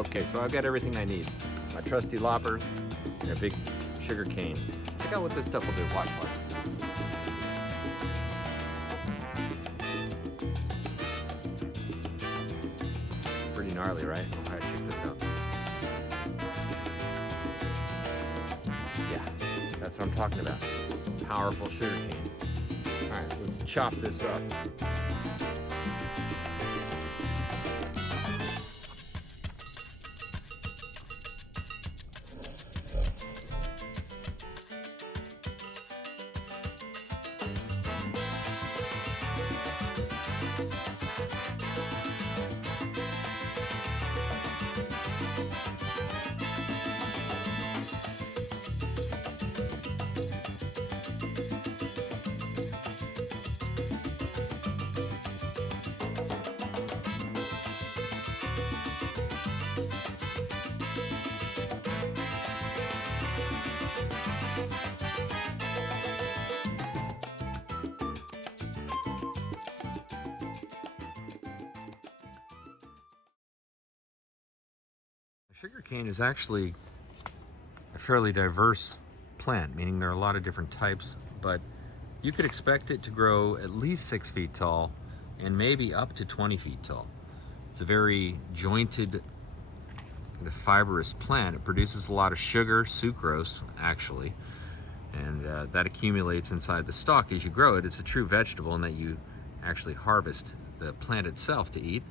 Okay, so I've got everything I need. My trusty loppers and a big sugar cane. Check out what this stuff will do. Watch. Pretty gnarly, right? All right, check this out. Yeah, that's what I'm talking about. Powerful sugar cane. All right, let's chop this up. Sugarcane is actually a fairly diverse plant, meaning there are a lot of different types, but you could expect it to grow at least 6 feet tall and maybe up to 20 feet tall. It's a very jointed, kind of fibrous plant. It produces a lot of sugar, sucrose actually, and that accumulates inside the stalk as you grow it. It's a true vegetable in that you actually harvest the plant itself to eat.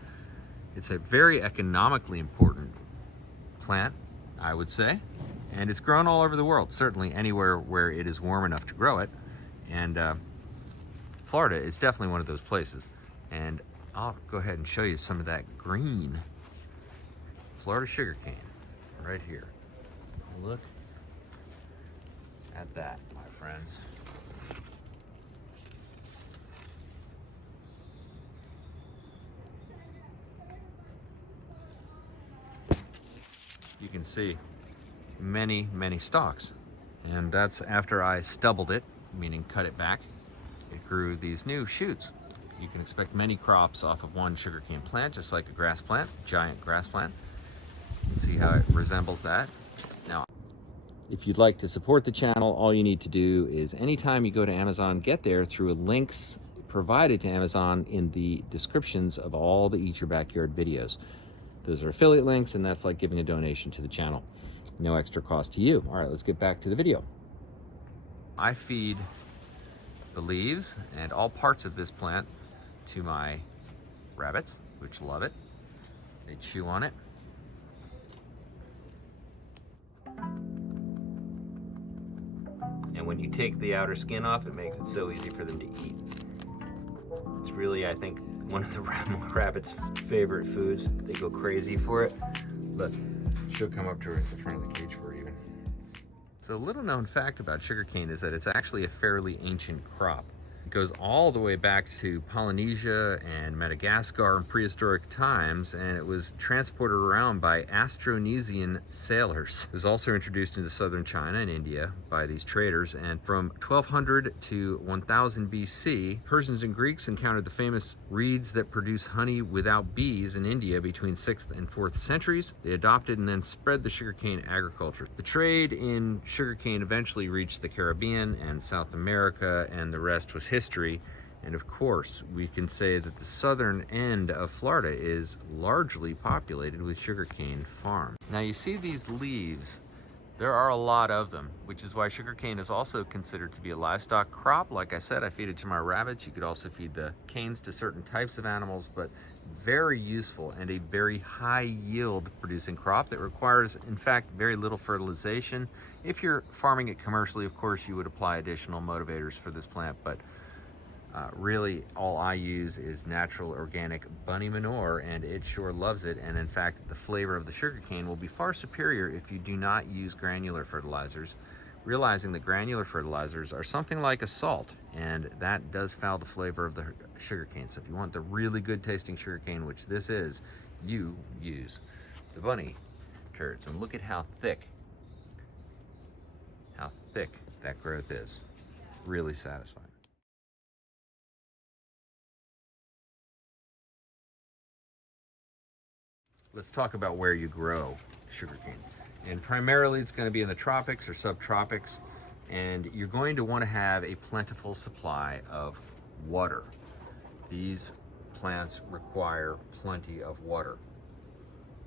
It's a very economically important plant, I would say, and it's grown all over the world, certainly anywhere where it is warm enough to grow it, and Florida is definitely one of those places. And I'll go ahead and show you some of that green Florida sugarcane right here. Look at that, my friends. You can see many stalks, and that's after I stubbled it, meaning cut it back. It grew these new shoots. You can expect many crops off of one sugarcane plant, just like a grass plant, giant grass plant. You can see how it resembles that. Now, if you'd like to support the channel, all you need to do is anytime you go to Amazon, get there through links provided to Amazon in the descriptions of all the Eat Your Backyard videos. Those are affiliate links, and that's like giving a donation to the channel. No extra cost to you. All right, let's get back to the video. I feed the leaves and all parts of this plant to my rabbits, which love it. They chew on it. And when you take the outer skin off, it makes it so easy for them to eat. It's really, I think, one of the rabbits' favorite foods. They go crazy for it. Look, she'll come up to the front of the cage for it even. So a little known fact about sugarcane is that it's actually a fairly ancient crop. It goes all the way back to Polynesia and Madagascar in prehistoric times, and it was transported around by Austronesian sailors. It was also introduced into southern China and India by these traders, and from 1200 to 1000 BC, Persians and Greeks encountered the famous reeds that produce honey without bees in India between 6th and 4th centuries. They adopted and then spread the sugarcane agriculture. The trade in sugarcane eventually reached the Caribbean and South America, and the rest was history. And of course, we can say that the southern end of Florida is largely populated with sugarcane farms. Now you see these leaves, there are a lot of them, which is why sugarcane is also considered to be a livestock crop. Like I said, I feed it to my rabbits. You could also feed the canes to certain types of animals, but very useful and a very high yield producing crop that requires, in fact, very little fertilization. If you're farming it commercially, of course, you would apply additional motivators for this plant, but really all I use is natural organic bunny manure, and it sure loves it. And in fact, the flavor of the sugarcane will be far superior if you do not use granular fertilizers, realizing that granular fertilizers are something like a salt, and that does foul the flavor of the sugarcane. So if you want the really good tasting sugarcane, which this is, you use the bunny turds. And look at how thick that growth is. Really satisfying. Let's talk about where you grow sugarcane. And primarily it's going to be in the tropics or subtropics, and you're going to want to have a plentiful supply of water. These plants require plenty of water.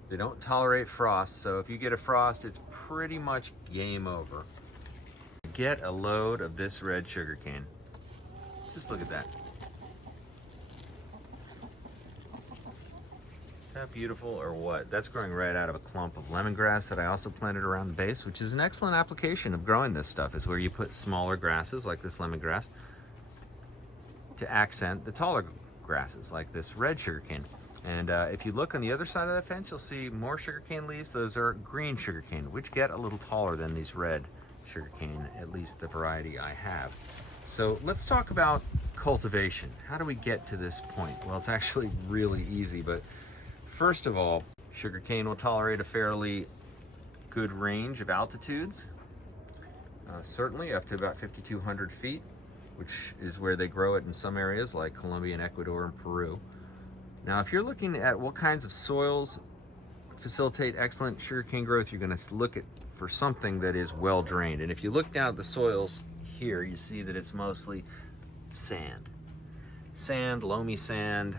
They don't tolerate frost, so if you get a frost, it's pretty much game over. Get a load of this red sugarcane. Just look at that. Is that beautiful or what? That's growing right out of a clump of lemongrass that I also planted around the base, which is an excellent application of growing this stuff, is where you put smaller grasses like this lemongrass to accent the taller grasses like this red sugarcane. And if you look on the other side of that fence, you'll see more sugarcane leaves. Those are green sugarcane, which get a little taller than these red sugarcane, at least the variety I have. So let's talk about cultivation. How do we get to this point? Well, it's actually really easy, but first of all, sugarcane will tolerate a fairly good range of altitudes, certainly up to about 5,200 feet, which is where they grow it in some areas like Colombia and Ecuador and Peru. Now, if you're looking at what kinds of soils facilitate excellent sugarcane growth, you're going to look for something that is well drained. And if you look down at the soils here, you see that it's mostly sand. Sand, loamy sand,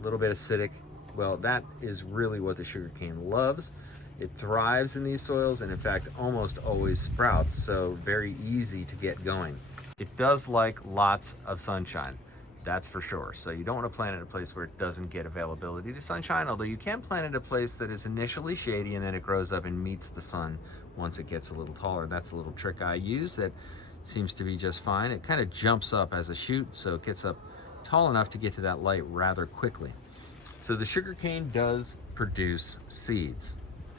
a little bit acidic. Well, that is really what the sugarcane loves. It thrives in these soils, and in fact almost always sprouts, so very easy to get going. It does like lots of sunshine, that's for sure. So you don't want to plant it in a place where it doesn't get availability to sunshine, although you can plant it in a place that is initially shady and then it grows up and meets the sun once it gets a little taller. That's a little trick I use that seems to be just fine. It kind of jumps up as a shoot, so it gets up tall enough to get to that light rather quickly. So the sugarcane does produce seeds,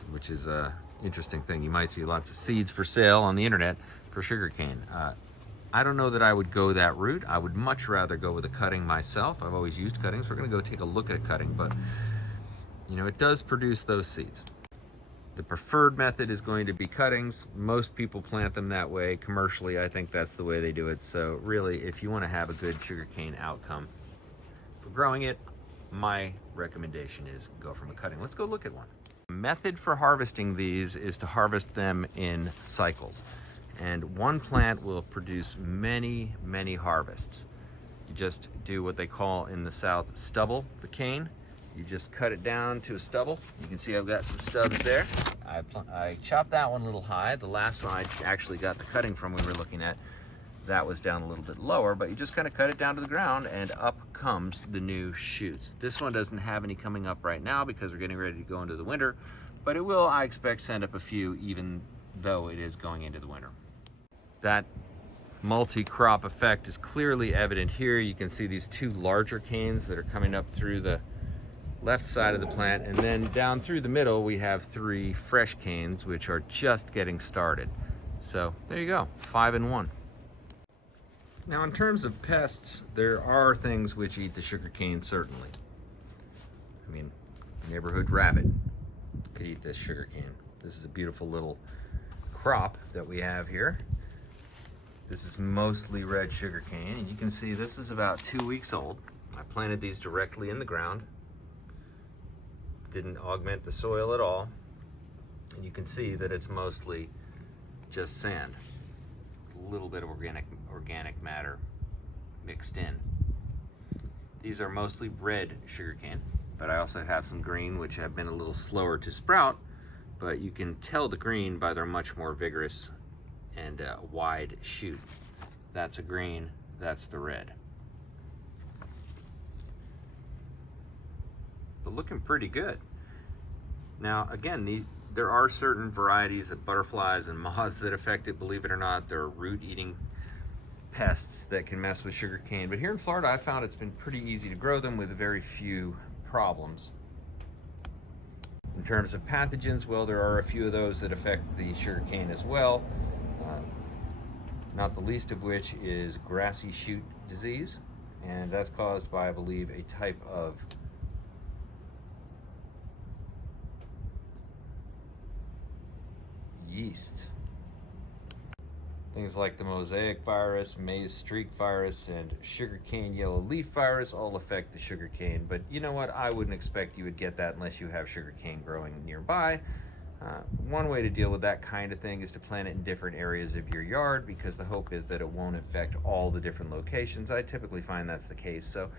which is an interesting thing. You might see lots of seeds for sale on the internet for sugarcane. I don't know that I would go that route. I would much rather go with a cutting myself. I've always used cuttings. We're going to go take a look at a cutting, but you know, it does produce those seeds. The preferred method is going to be cuttings. Most people plant them that way. Commercially, I think that's the way they do it. So really, if you want to have a good sugarcane outcome for growing it, my recommendation is go from a cutting. Let's go look at one. The method for harvesting these is to harvest them in cycles. And one plant will produce many, many harvests. You just do what they call in the South stubble the cane. You just cut it down to a stubble. You can see I've got some stubs there. I chopped that one a little high. The last one I actually got the cutting from we were looking at. That was down a little bit lower, but you just kind of cut it down to the ground and up comes the new shoots. This one doesn't have any coming up right now because we're getting ready to go into the winter, but it will, I expect, send up a few even though it is going into the winter. That multi-crop effect is clearly evident here. You can see these two larger canes that are coming up through the left side of the plant, and then down through the middle we have three fresh canes which are just getting started. So there you go, 5 in 1. Now in terms of pests, there are things which eat the sugarcane, certainly. I mean, neighborhood rabbit could eat this sugarcane. This is a beautiful little crop that we have here. This is mostly red sugarcane, and you can see this is about 2 weeks old. I planted these directly in the ground. Didn't augment the soil at all. And you can see that it's mostly just sand. A little bit of organic matter mixed in. These are mostly red sugarcane, but I also have some green which have been a little slower to sprout, but you can tell the green by their much more vigorous and wide shoot. That's a green, that's the red. But looking pretty good. Now again, there are certain varieties of butterflies and moths that affect it. Believe it or not, there are root-eating pests that can mess with sugarcane. But here in Florida, I found it's been pretty easy to grow them with very few problems. In terms of pathogens, well, there are a few of those that affect the sugarcane as well. Not the least of which is grassy shoot disease, and that's caused by, I believe, a type of yeast. Things like the mosaic virus, maize streak virus, and sugarcane yellow leaf virus all affect the sugarcane. But you know what? I wouldn't expect you would get that unless you have sugarcane growing nearby. One way to deal with that kind of thing is to plant it in different areas of your yard, because the hope is that it won't affect all the different locations. I typically find that's the case. So,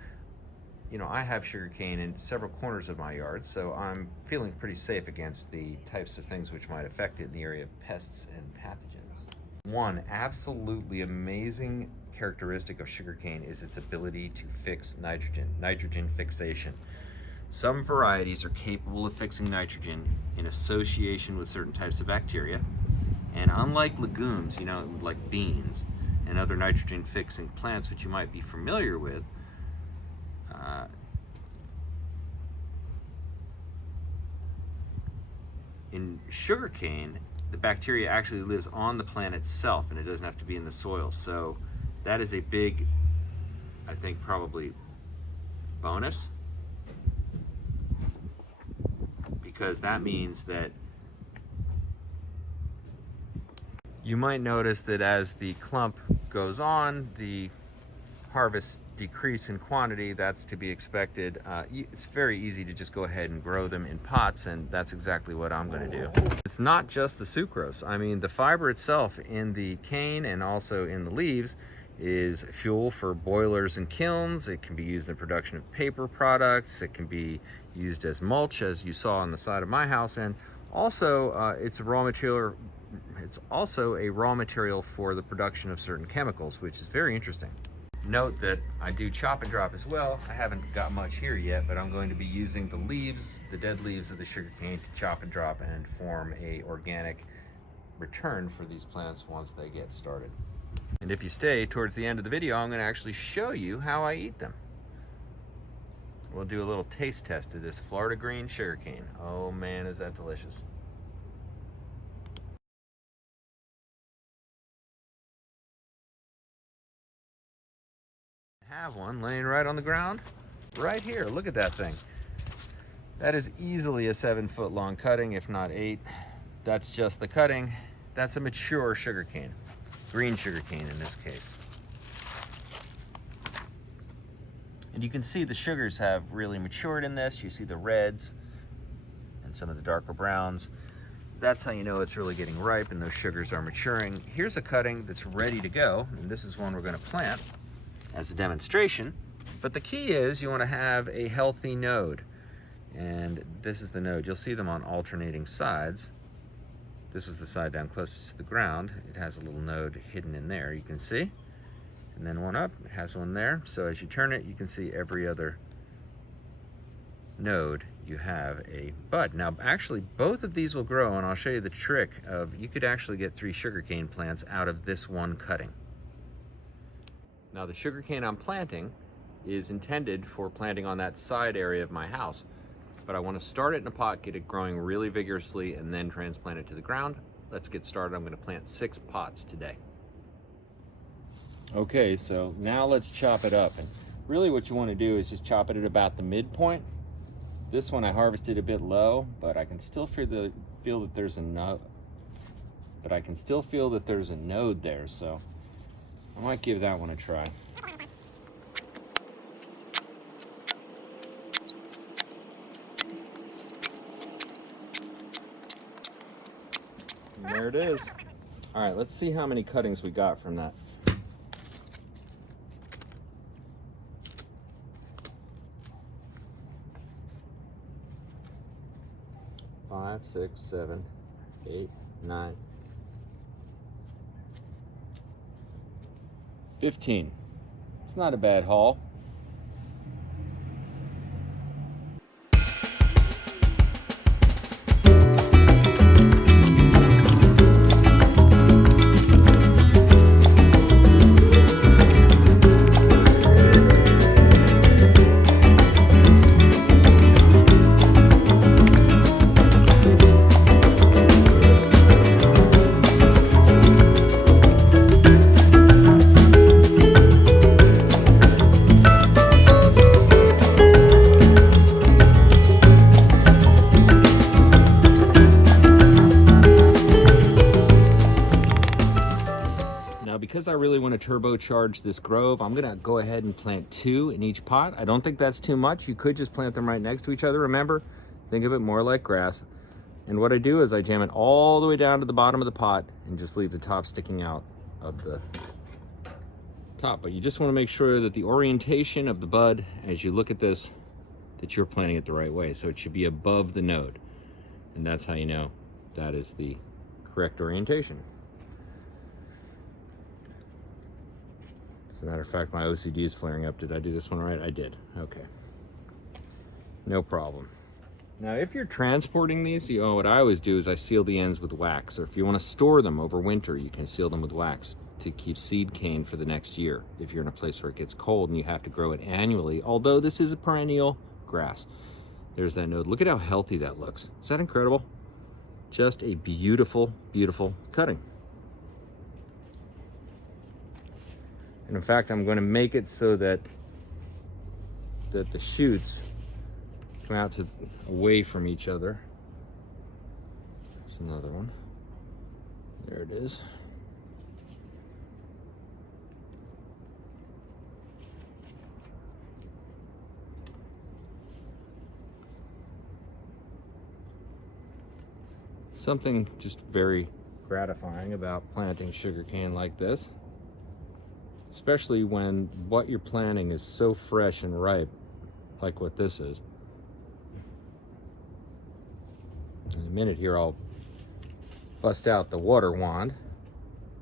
you know, I have sugarcane in several corners of my yard, so I'm feeling pretty safe against the types of things which might affect it in the area of pests and pathogens. One absolutely amazing characteristic of sugarcane is its ability to fix nitrogen fixation. Some varieties are capable of fixing nitrogen in association with certain types of bacteria, and unlike legumes, you know, like beans and other nitrogen fixing plants which you might be familiar with, in sugarcane, the bacteria actually lives on the plant itself and it doesn't have to be in the soil. So that is a big, I think, probably bonus, because that means that you might notice that as the clump goes on, the harvests decrease in quantity. That's to be expected. It's very easy to just go ahead and grow them in pots, and that's exactly what I'm going to do. It's not just the sucrose. I mean, the fiber itself in the cane and also in the leaves is fuel for boilers and kilns. It can be used in the production of paper products. It can be used as mulch, as you saw on the side of my house, and also it's a raw material. It's also a raw material for the production of certain chemicals, which is very interesting. Note that I do chop and drop as well. I haven't got much here yet, but I'm going to be using the leaves, the dead leaves of the sugarcane, to chop and drop and form a organic return for these plants once they get started. And if you stay towards the end of the video, I'm going to actually show you how I eat them. We'll do a little taste test of this Florida green sugarcane. Oh man, is that delicious. Have one laying right on the ground right here. Look at that thing. That is easily a 7-foot long cutting, if not 8. That's just the cutting. That's a mature sugarcane, green sugarcane in this case. And you can see the sugars have really matured in this. You see the reds and some of the darker browns. That's how you know it's really getting ripe and those sugars are maturing. Here's a cutting that's ready to go, and this is one we're going to plant as a demonstration. But the key is you want to have a healthy node, and this is the node. You'll see them on alternating sides. This was the side down closest to the ground. It has a little node hidden in there, you can see, and then one up, it has one there. So as you turn it, you can see every other node you have a bud. Now actually both of these will grow, and I'll show you the trick of, you could actually get 3 sugarcane plants out of this one cutting. Now the sugarcane I'm planting is intended for planting on that side area of my house, but I want to start it in a pot, get it growing really vigorously, and then transplant it to the ground. Let's get started. I'm going to plant 6 pots today. Okay, so now let's chop it up. And really what you want to do is just chop it at about the midpoint. This one I harvested a bit low, but I can still feel that there's a node. But I can still feel that there's a node there, so I might give that one a try. And there it is. All right, let's see how many cuttings we got from that. 5, 6, 7, 8, 9, 15. It's not a bad haul. because I really want to turbocharge this grove, I'm gonna go ahead and plant 2 in each pot. I don't think that's too much. You could just plant them right next to each other. Remember, think of it more like grass. And what I do is I jam it all the way down to the bottom of the pot and just leave the top sticking out of the top. But you just want to make sure that the orientation of the bud, as you look at this, that you're planting it the right way. So it should be above the node. And that's how you know that is the correct orientation. As a matter of fact, my OCD is flaring up. Did I do this one right? I did. Okay. No problem. Now, if you're transporting these, you know, what I always do is I seal the ends with wax. Or if you want to store them over winter, you can seal them with wax to keep seed cane for the next year. If you're in a place where it gets cold and you have to grow it annually, although this is a perennial grass. There's that node. Look at how healthy that looks. Is that incredible? Just a beautiful, beautiful cutting. And in fact, I'm going to make it so that the shoots come out to away from each other. There's another one. There it is. Something just very gratifying about planting sugarcane like this, especially when what you're planting is so fresh and ripe, like what this is. In a minute here, I'll bust out the water wand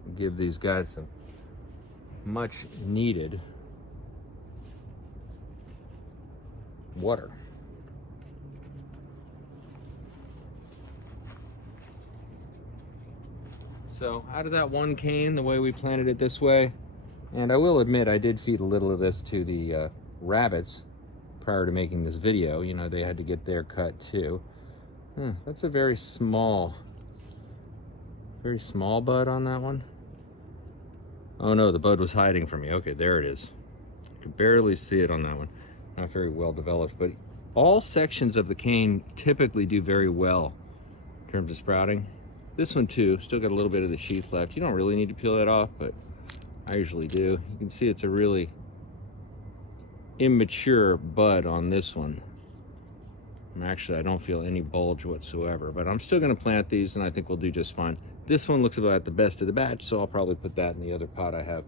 and give these guys some much needed water. So out of that one cane, the way we planted it this way, and I will admit I did feed a little of this to the rabbits prior to making this video. You know, they had to get their cut too. That's a very small bud on that one. Oh no, the bud was hiding from me. Okay, there it is. I could barely see it on that one. Not very well developed, but all sections of the cane typically do very well in terms of sprouting. This one too, still got a little bit of the sheath left. You don't really need to peel that off, but I usually do. You can see it's a really immature bud on this one. And actually, I don't feel any bulge whatsoever, but I'm still gonna plant these and I think we'll do just fine. This one looks about the best of the batch, so I'll probably put that in the other pot I have.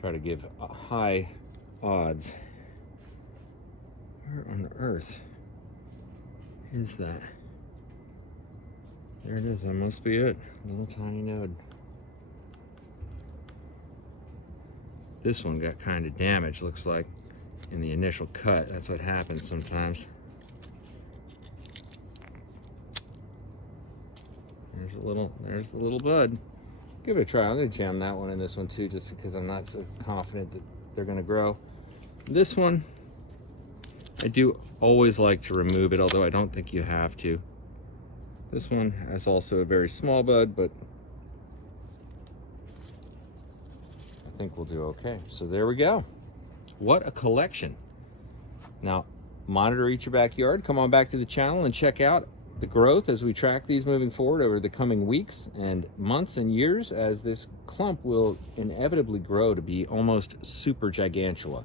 Try to give high odds. Where on earth is that? There it is, that must be it. Little tiny node. This one got kind of damaged, looks like, in the initial cut. That's what happens sometimes. There's a little bud. Give it a try. I'm gonna jam that one and this one too, just because I'm not so confident that they're gonna grow. This one, I do always like to remove it, although I don't think you have to. This one has also a very small bud, but I think we'll do okay. So there we go. What a collection. Now, monitor each your backyard. Come on back to the channel and check out the growth as we track these moving forward over the coming weeks and months and years, as this clump will inevitably grow to be almost super gigantua.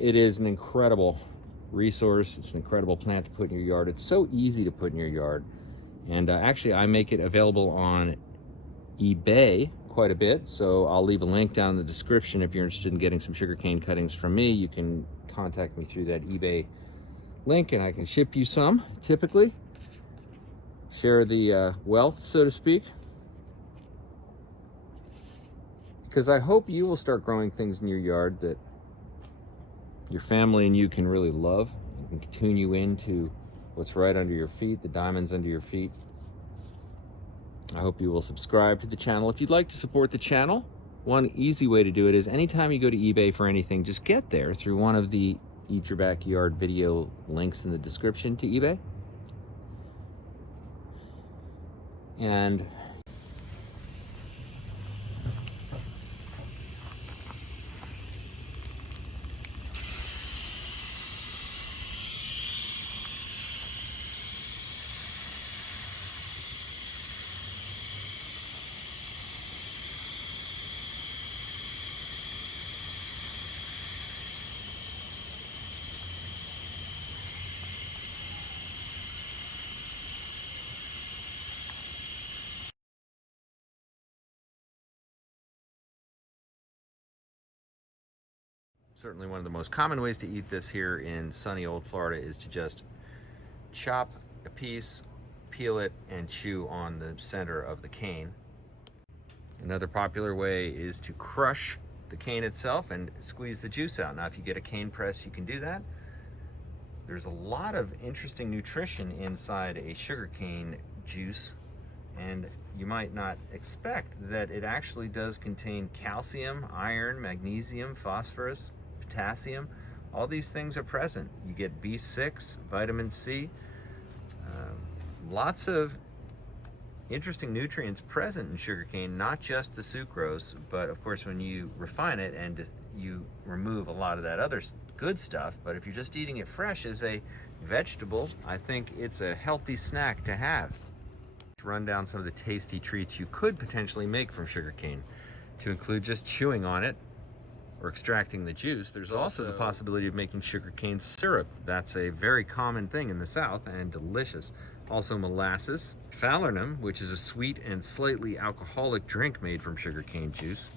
It is an incredible resource. It's an incredible plant to put in your yard. It's so easy to put in your yard. And actually, I make it available on eBay quite a bit. So I'll leave a link down in the description. If you're interested in getting some sugarcane cuttings from me, you can contact me through that eBay link and I can ship you some, typically. Share the wealth, so to speak. Because I hope you will start growing things in your yard that your family and you can really love and can tune you into what's right under your feet, the diamonds under your feet. I hope you will subscribe to the channel. If you'd like to support the channel, one easy way to do it is anytime you go to eBay for anything, just get there through one of the Eat Your Backyard video links in the description to eBay. And Certainly one of the most common ways to eat this here in sunny old Florida is to just chop a piece, peel it, and chew on the center of the cane. Another popular way is to crush the cane itself and squeeze the juice out. Now, if you get a cane press, you can do that. There's a lot of interesting nutrition inside a sugarcane juice, and you might not expect that it actually does contain calcium, iron, magnesium, phosphorus, potassium. All these things are present. You get B6, vitamin C, lots of interesting nutrients present in sugarcane, not just the sucrose, but of course when you refine it and you remove a lot of that other good stuff. But if you're just eating it fresh as a vegetable, I think it's a healthy snack to have. To run down some of the tasty treats you could potentially make from sugarcane, to include just chewing on it or extracting the juice. There's also the possibility of making sugarcane syrup. That's a very common thing in the South and delicious. Also molasses, falernum, which is a sweet and slightly alcoholic drink made from sugarcane juice.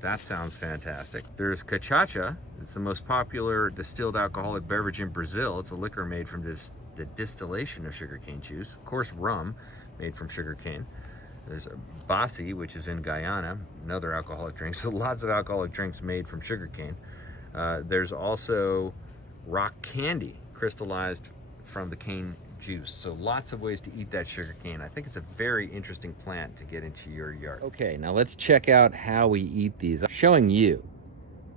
That sounds fantastic. There's cachaça. It's the most popular distilled alcoholic beverage in Brazil. It's a liquor made from the distillation of sugarcane juice. Of course, rum made from sugarcane. There's Poaceae, which is in Guyana, another alcoholic drink. So lots of alcoholic drinks made from sugarcane. There's also rock candy, crystallized from the cane juice. So lots of ways to eat that sugarcane. I think it's a very interesting plant to get into your yard. Okay, now let's check out how we eat these. I'm showing you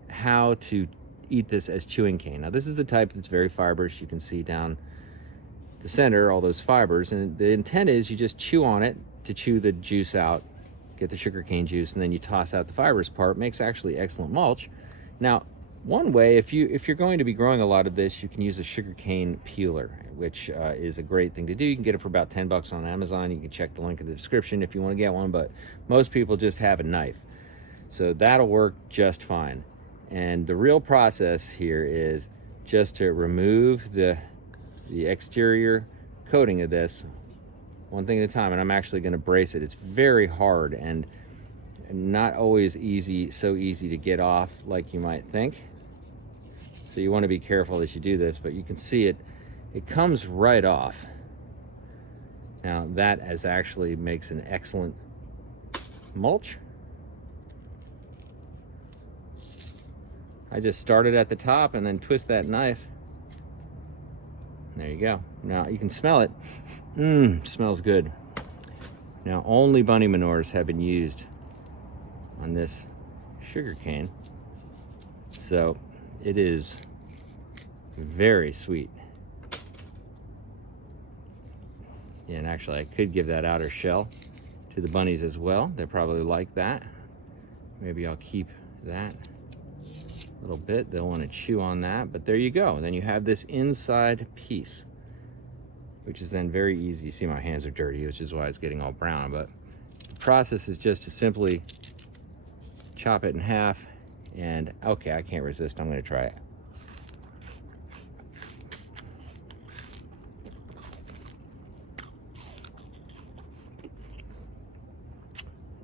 how to eat this as chewing cane. Now this is the type that's very fibrous. You can see down the center all those fibers, and the intent is you just chew on it to chew the juice out, get the sugarcane juice, and then you toss out the fibrous part. Makes actually excellent mulch. Now, one way, if you're going to be growing a lot of this, you can use a sugarcane peeler, which is a great thing to do. You can get it for about 10 bucks on Amazon. You can check the link in the description if you want to get one, but most people just have a knife. So that'll work just fine. And the real process here is just to remove the exterior coating of this one thing at a time, and I'm actually going to brace it. It's very hard and not always so easy to get off like you might think. So you want to be careful as you do this, but you can see it comes right off. Now that actually makes an excellent mulch. I just started at the top and then twist that knife. There you go. Now you can smell it. Smells good. Now only bunny manures have been used on this sugarcane, so it is very sweet. And actually I could give that outer shell to the bunnies as well. They probably like that. Maybe I'll keep that a little bit. They'll want to chew on that, but there you go. And then you have this inside piece, which is then very easy. You see my hands are dirty, which is why it's getting all brown, but the process is just to simply chop it in half. And okay, I can't resist. I'm going to try it.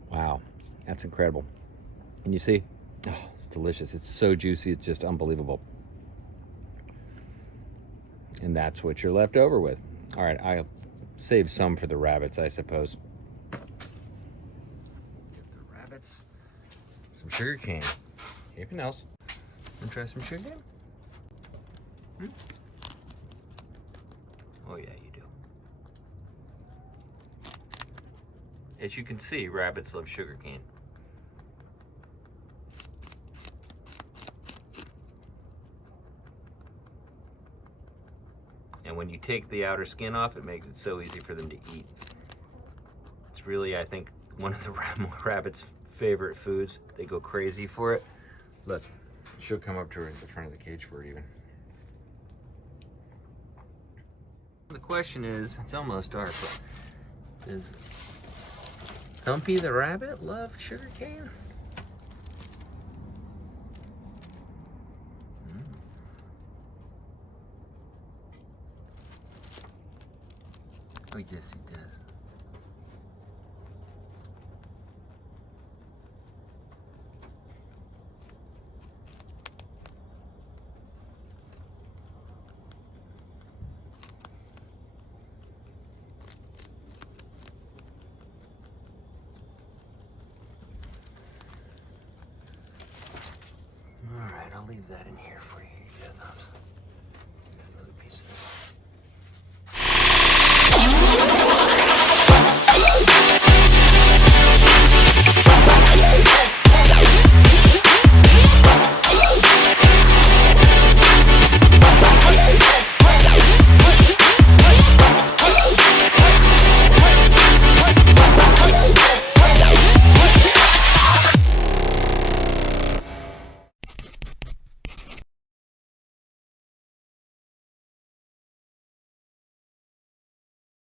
Wow, that's incredible. And you see, oh, it's delicious. It's so juicy. It's just unbelievable. And that's what you're left over with. All right, I'll save some for the rabbits, I suppose. Give the rabbits some sugarcane. Anything else? Want to try some sugarcane? Oh yeah, you do. As you can see, rabbits love sugarcane. And when you take the outer skin off, it makes it so easy for them to eat. It's really, I think, one of the rabbits' favorite foods. They go crazy for it. Look, she'll come up to the front of the cage for it even. The question is, it's almost dark, but does Thumpy the rabbit love sugarcane? Oh, yes, he does. in here for you. Yeah,